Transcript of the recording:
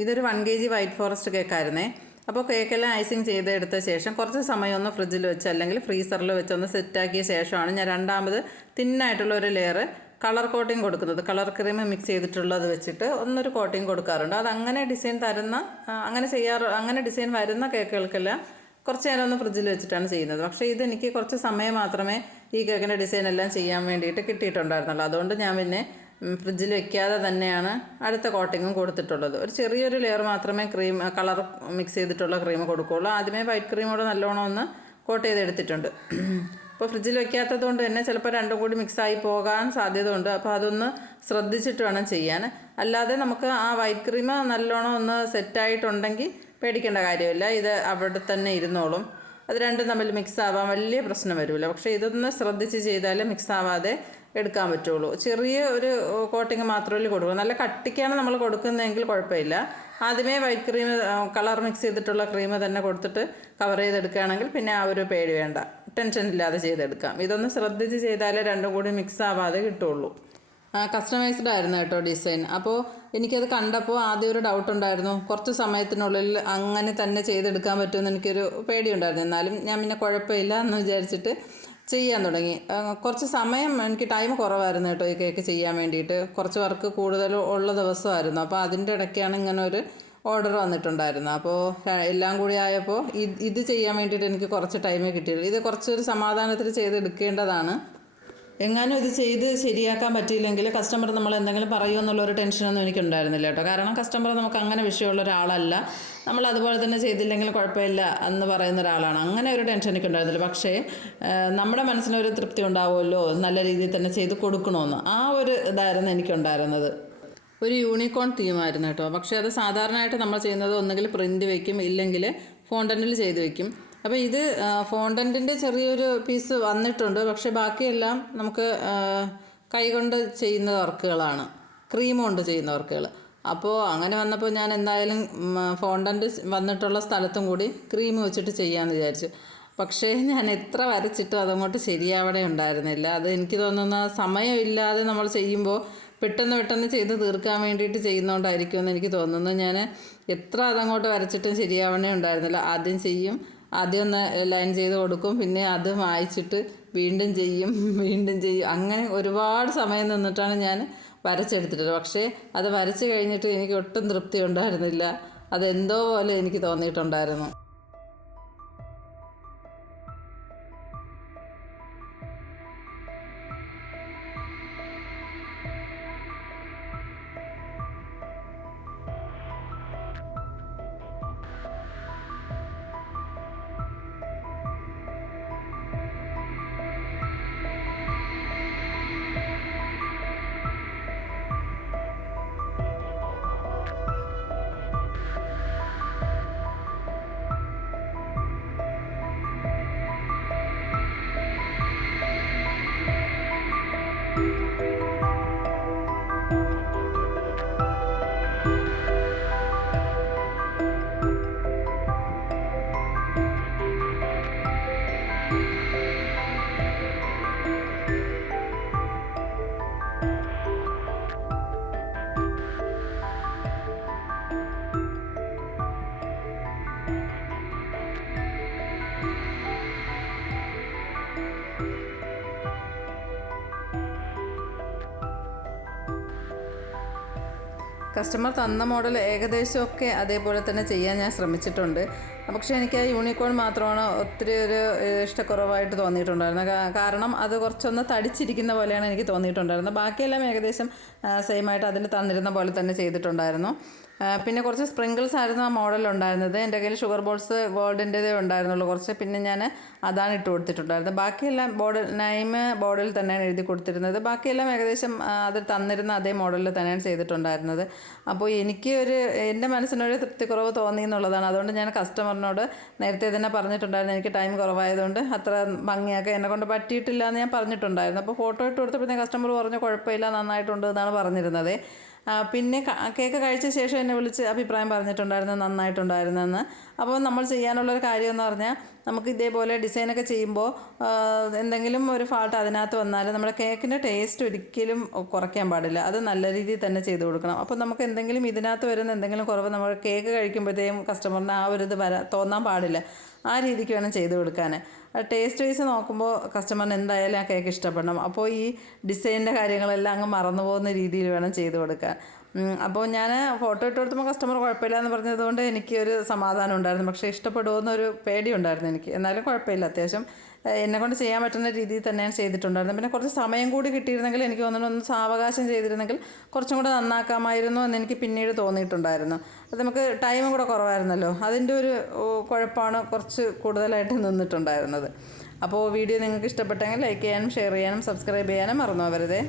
ഇതൊരു 1 kg white forest കേക്കായിരുന്നേ. അപ്പോൾ കേക്കെല്ലാം icing ചെയ്തെടുത്ത ശേഷം കുറച്ച് സമയം ഒന്ന് ഫ്രിഡ്ജിൽ വെച്ച് അല്ലെങ്കിൽ ഫ്രീസറിൽ വെച്ചൊന്ന് സെറ്റാക്കിയ ശേഷമാണ് ഞാൻ രണ്ടാമത് തിന്നായിട്ടുള്ള ഒരു ലെയർ കളർ കോട്ടിങ് കൊടുക്കുന്നത്. കളർ ക്രീം മിക്സ് ചെയ്തിട്ടുള്ളത് വെച്ചിട്ട് ഒന്നൊരു കോട്ടിങ് കൊടുക്കാറുണ്ട്. അത് അങ്ങനെ ഡിസൈൻ തരുന്ന അങ്ങനെ ഡിസൈൻ വരുന്ന കേക്കുകൾക്കെല്ലാം കുറച്ച് നേരം ഒന്ന് ഫ്രിഡ്ജിൽ വെച്ചിട്ടാണ് ചെയ്യുന്നത്. പക്ഷേ ഇതെനിക്ക് കുറച്ച് സമയം മാത്രമേ ഈ കേക്കിൻ്റെ ഡിസൈൻ എല്ലാം ചെയ്യാൻ വേണ്ടിയിട്ട് കിട്ടിയിട്ടുണ്ടായിരുന്നുള്ളൂ. അതുകൊണ്ട് ഞാൻ പിന്നെ ഫ്രിഡ്ജിൽ വെക്കാതെ തന്നെയാണ് അടുത്ത കോട്ടിങ്ങും കൊടുത്തിട്ടുള്ളത്. ഒരു ചെറിയൊരു ലെയർ മാത്രമേ കളർ മിക്സ് ചെയ്തിട്ടുള്ള ക്രീം കൊടുക്കുകയുള്ളൂ. ആദ്യമേ വൈറ്റ് ക്രീമോട് നല്ലോണം ഒന്ന് കോട്ട് ചെയ്തെടുത്തിട്ടുണ്ട്. അപ്പോൾ ഫ്രിഡ്ജിൽ വെക്കാത്തത് കൊണ്ട് തന്നെ ചിലപ്പോൾ രണ്ടും കൂടി മിക്സായി പോകാൻ സാധ്യത ഉണ്ട്. അപ്പോൾ അതൊന്ന് ശ്രദ്ധിച്ചിട്ട് വേണം ചെയ്യാൻ. അല്ലാതെ നമുക്ക് ആ വൈറ്റ് ക്രീം നല്ലോണം ഒന്ന് സെറ്റായിട്ടുണ്ടെങ്കിൽ പേടിക്കേണ്ട കാര്യമില്ല. ഇത് അവിടെ തന്നെ ഇരുന്നോളും. അത് രണ്ടും തമ്മിൽ മിക്സ് ആവാൻ വലിയ പ്രശ്നം വരില്ല. പക്ഷേ ഇതൊന്ന് ശ്രദ്ധിച്ച് ചെയ്താൽ മിക്സ് ആവാതെ എടുക്കാൻ പറ്റുള്ളൂ. ചെറിയ ഒരു കോട്ടിങ് മാത്രമേ കൊടുക്കൂ. നല്ല കട്ടിക്കാണ് നമ്മൾ കൊടുക്കുന്നതെങ്കിൽ കുഴപ്പമില്ല. ആദ്യമേ വൈറ്റ് ക്രീം കളർ മിക്സ് ചെയ്തിട്ടുള്ള ക്രീം തന്നെ കൊടുത്തിട്ട് കവർ ചെയ്തെടുക്കുകയാണെങ്കിൽ പിന്നെ ആ ഒരു പേടി വേണ്ട, ടെൻഷൻ ഇല്ലാതെ ചെയ്തെടുക്കാം. ഇതൊന്ന് ശ്രദ്ധിച്ച് ചെയ്താലേ രണ്ടും കൂടി മിക്സ് ആവാതെ കിട്ടുള്ളൂ. കസ്റ്റമൈസ്ഡ് ആയിരുന്നു കേട്ടോ ഡിസൈൻ. അപ്പോൾ എനിക്കത് കണ്ടപ്പോൾ ആദ്യം ഒരു ഡൗട്ട് ഉണ്ടായിരുന്നു, കുറച്ച് സമയത്തിനുള്ളിൽ അങ്ങനെ തന്നെ ചെയ്തെടുക്കാൻ പറ്റുമെന്ന് എനിക്കൊരു പേടിയുണ്ടായിരുന്നു. എന്നാലും ഞാൻ പിന്നെ കുഴപ്പമില്ല എന്ന് വിചാരിച്ചിട്ട് ചെയ്യാൻ തുടങ്ങി. കുറച്ച് സമയം എനിക്ക് ടൈം കുറവായിരുന്നു കേട്ടോ ഈ കേക്ക് ചെയ്യാൻ വേണ്ടിയിട്ട്. കുറച്ച് വർക്ക് കൂടുതൽ ഉള്ള ദിവസമായിരുന്നു. അപ്പോൾ അതിൻ്റെ ഇടയ്ക്കാണ് ഇങ്ങനെ ഒരു ഓർഡർ വന്നിട്ടുണ്ടായിരുന്നു. അപ്പോൾ എല്ലാം കൂടി ആയപ്പോൾ ഇത് ചെയ്യാൻ വേണ്ടിയിട്ട് എനിക്ക് കുറച്ച് ടൈമേ കിട്ടിയുള്ളൂ. ഇത് കുറച്ചൊരു സമാധാനത്തിൽ ചെയ്തെടുക്കേണ്ടതാണ്. എങ്ങാനും ഇത് ചെയ്ത് ശരിയാക്കാൻ പറ്റിയില്ലെങ്കിൽ കസ്റ്റമർ നമ്മൾ എന്തെങ്കിലും പറയുമോ എന്നുള്ളൊരു ടെൻഷനൊന്നും എനിക്കുണ്ടായിരുന്നില്ല കേട്ടോ. കാരണം കസ്റ്റമർ നമുക്ക് അങ്ങനെ വിഷയമുള്ള ഒരാളല്ല. നമ്മൾ അതുപോലെ തന്നെ ചെയ്തില്ലെങ്കിൽ കുഴപ്പമില്ല എന്ന് പറയുന്ന ഒരാളാണ്. അങ്ങനെ ഒരു ടെൻഷൻ എനിക്കുണ്ടായിരുന്നില്ല. പക്ഷേ നമ്മുടെ മനസ്സിനൊരു തൃപ്തി ഉണ്ടാവുമല്ലോ, നല്ല രീതിയിൽ തന്നെ ചെയ്ത് കൊടുക്കണമെന്ന്, ആ ഒരു ഇതായിരുന്നു എനിക്കുണ്ടായിരുന്നത്. ഒരു യൂണിക്കോൺ തീമായിരുന്നു കേട്ടോ. പക്ഷേ അത് സാധാരണയായിട്ട് നമ്മൾ ചെയ്യുന്നത് ഒന്നുകിൽ പ്രിൻ്റ് വയ്ക്കും, ഇല്ലെങ്കിൽ ഫോണ്ടൻറ്റിൽ ചെയ്ത് വയ്ക്കും. അപ്പോൾ ഇത് ഫോണ്ടൻറ്റിൻ്റെ ചെറിയൊരു പീസ് വന്നിട്ടുണ്ട്. പക്ഷേ ബാക്കിയെല്ലാം നമുക്ക് കൈകൊണ്ട് ചെയ്യുന്ന വർക്കുകളാണ്, ക്രീം കൊണ്ട് ചെയ്യുന്ന വർക്കുകൾ. അപ്പോൾ അങ്ങനെ വന്നപ്പോൾ ഞാൻ എന്തായാലും ഫോണ്ടൻറ്റ് വന്നിട്ടുള്ള സ്ഥലത്തും കൂടി ക്രീം വെച്ചിട്ട് ചെയ്യാമെന്ന് വിചാരിച്ചു. പക്ഷേ ഞാൻ എത്ര വരച്ചിട്ടും അതങ്ങോട്ട് ശരിയാവണേ ഉണ്ടായിരുന്നില്ല. അത് എനിക്ക് തോന്നുന്ന സമയമില്ലാതെ നമ്മൾ ചെയ്യുമ്പോൾ പെട്ടെന്ന് ചെയ്ത് തീർക്കാൻ വേണ്ടിയിട്ട് ചെയ്യുന്നതുകൊണ്ടായിരിക്കുമെന്ന് എനിക്ക് തോന്നുന്നു. ഞാൻ എത്ര അതങ്ങോട്ട് വരച്ചിട്ടും ശരിയാവണേ ഉണ്ടായിരുന്നില്ല. ആദ്യം ഒന്ന് ലൈൻ ചെയ്ത് കൊടുക്കും, പിന്നെ അത് മായ്ച്ചിട്ട് വീണ്ടും ചെയ്യും. അങ്ങനെ ഒരുപാട് സമയം നിന്നിട്ടാണ് ഞാൻ വരച്ചെടുത്തിട്ടുള്ളത്. പക്ഷേ അത് വരച്ച് കഴിഞ്ഞിട്ട് എനിക്ക് ഒട്ടും തൃപ്തി ഉണ്ടായിരുന്നില്ല. അതെന്തോ പോലെ എനിക്ക് തോന്നിയിട്ടുണ്ടായിരുന്നു. കസ്റ്റമർ തന്ന മോഡൽ ഏകദേശമൊക്കെ അതേപോലെ തന്നെ ചെയ്യാൻ ഞാൻ ശ്രമിച്ചിട്ടുണ്ട്. പക്ഷേ എനിക്ക് ആ യൂണിക്കോൺ മാത്രമാണ് ഒത്തിരി ഒരു ഇഷ്ടക്കുറവായിട്ട് തോന്നിയിട്ടുണ്ടായിരുന്നത്. കാരണം അത് കുറച്ചൊന്ന് തടിച്ചിരിക്കുന്ന പോലെയാണ് എനിക്ക് തോന്നിയിട്ടുണ്ടായിരുന്നത്. ബാക്കിയെല്ലാം ഏകദേശം സെയിമായിട്ട് അതിൽ തന്നിരുന്ന പോലെ തന്നെ ചെയ്തിട്ടുണ്ടായിരുന്നു. പിന്നെ കുറച്ച് സ്പ്രിങ്കിൾസ് ആയിരുന്നു ആ മോഡലുണ്ടായിരുന്നത്. എൻ്റെ കയ്യിൽ ഷുഗർ ബോൾസ് ഗോൾഡിൻ്റെതേ ഉണ്ടായിരുന്നുള്ളൂ കുറച്ച്. പിന്നെ ഞാൻ അതാണ് ഇട്ട് കൊടുത്തിട്ടുണ്ടായിരുന്നത്. ബാക്കിയെല്ലാം ബോർഡിൽ തന്നെയാണ് എഴുതി കൊടുത്തിരുന്നത്. ബാക്കിയെല്ലാം ഏകദേശം അത് തന്നിരുന്ന അതേ മോഡലിൽ തന്നെയാണ് ചെയ്തിട്ടുണ്ടായിരുന്നത്. അപ്പോൾ എൻ്റെ മനസ്സിനൊരു തൃപ്തിക്കുറവ് തോന്നി എന്നുള്ളതാണ്. അതുകൊണ്ട് ഞാൻ കസ്റ്റമറിനോട് നേരത്തെ തന്നെ പറഞ്ഞിട്ടുണ്ടായിരുന്നു, എനിക്ക് ടൈം കുറവായതുകൊണ്ട് അത്ര ഭംഗിയാക്കാൻ എന്നെക്കൊണ്ട് പറ്റിയിട്ടില്ല എന്ന് ഞാൻ പറഞ്ഞിട്ടുണ്ടായിരുന്നു. അപ്പോൾ ഫോട്ടോ ഇട്ട് കൊടുത്തപ്പോൾ കസ്റ്റമർ പറഞ്ഞു കുഴപ്പമില്ല, നന്നായിട്ടുണ്ട് എന്നാണ് പറഞ്ഞിരുന്നത്. പിന്നെ കേക്ക് കഴിച്ച ശേഷം എന്നെ വിളിച്ച് അഭിപ്രായം പറഞ്ഞിട്ടുണ്ടായിരുന്നു, നന്നായിട്ടുണ്ടായിരുന്നെന്ന്. അപ്പോൾ നമ്മൾ ചെയ്യാനുള്ളൊരു കാര്യമെന്ന് പറഞ്ഞാൽ നമുക്ക് ഇതേപോലെ ഡിസൈനൊക്കെ ചെയ്യുമ്പോൾ എന്തെങ്കിലും ഒരു ഫാൾട്ട് അതിനകത്ത് വന്നാൽ നമ്മുടെ കേക്കിൻ്റെ ടേസ്റ്റ് ഒരിക്കലും കുറയ്ക്കാൻ പാടില്ല. അത് നല്ല രീതിയിൽ തന്നെ ചെയ്ത് കൊടുക്കണം. അപ്പോൾ നമുക്ക് എന്തെങ്കിലും ഇതിനകത്ത് വരുന്ന എന്തെങ്കിലും കുറവ് നമ്മൾ കേക്ക് കഴിക്കുമ്പോഴത്തേക്കും കസ്റ്റമറിന് ആ ഒരു ഇത് തോന്നാൻ പാടില്ല. ആ രീതിക്ക് വേണം ചെയ്ത് കൊടുക്കാൻ. ടേസ്റ്റ് വൈസ് നോക്കുമ്പോൾ കസ്റ്റമറിന് എന്തായാലും ആ കേക്ക് ഇഷ്ടപ്പെടണം. അപ്പോൾ ഈ ഡിസൈനിൻ്റെ കാര്യങ്ങളെല്ലാം അങ്ങ് മറന്നു പോകുന്ന രീതിയിൽ വേണം ചെയ്ത് കൊടുക്കാൻ. അപ്പോൾ ഞാൻ ഫോട്ടോ ഇട്ട് കൊടുത്തപ്പോൾ കസ്റ്റമർ കുഴപ്പമില്ല എന്ന് പറഞ്ഞതുകൊണ്ട് എനിക്കൊരു സമാധാനം ഉണ്ടായിരുന്നു. പക്ഷേ ഇഷ്ടപ്പെടുമോയെന്നൊരു പേടിയുണ്ടായിരുന്നു എനിക്ക്. എന്നാലും കുഴപ്പമില്ല, അത്യാവശ്യം എന്നെക്കൊണ്ട് ചെയ്യാൻ പറ്റുന്ന രീതിയിൽ തന്നെയാണ് ചെയ്തിട്ടുണ്ടായിരുന്നത്. പിന്നെ കുറച്ച് സമയം കൂടി കിട്ടിയിരുന്നെങ്കിൽ എനിക്ക് തോന്നുന്നു ഒന്ന് സാവകാശം ചെയ്തിരുന്നെങ്കിൽ കുറച്ചും കൂടെ നന്നാക്കാമായിരുന്നു എന്ന് എനിക്ക് പിന്നീട് തോന്നിയിട്ടുണ്ടായിരുന്നു. അത് നമുക്ക് ടൈമും കൂടെ കുറവായിരുന്നല്ലോ, അതിൻ്റെ ഒരു കുഴപ്പമാണ് കുറച്ച് കൂടുതലായിട്ട് നിന്നിട്ടുണ്ടായിരുന്നത്. അപ്പോൾ വീഡിയോ നിങ്ങൾക്ക് ഇഷ്ടപ്പെട്ടെങ്കിൽ ലൈക്ക് ചെയ്യാനും ഷെയർ ചെയ്യാനും സബ്സ്ക്രൈബ് ചെയ്യാനും മറന്നു പോകരുതേ.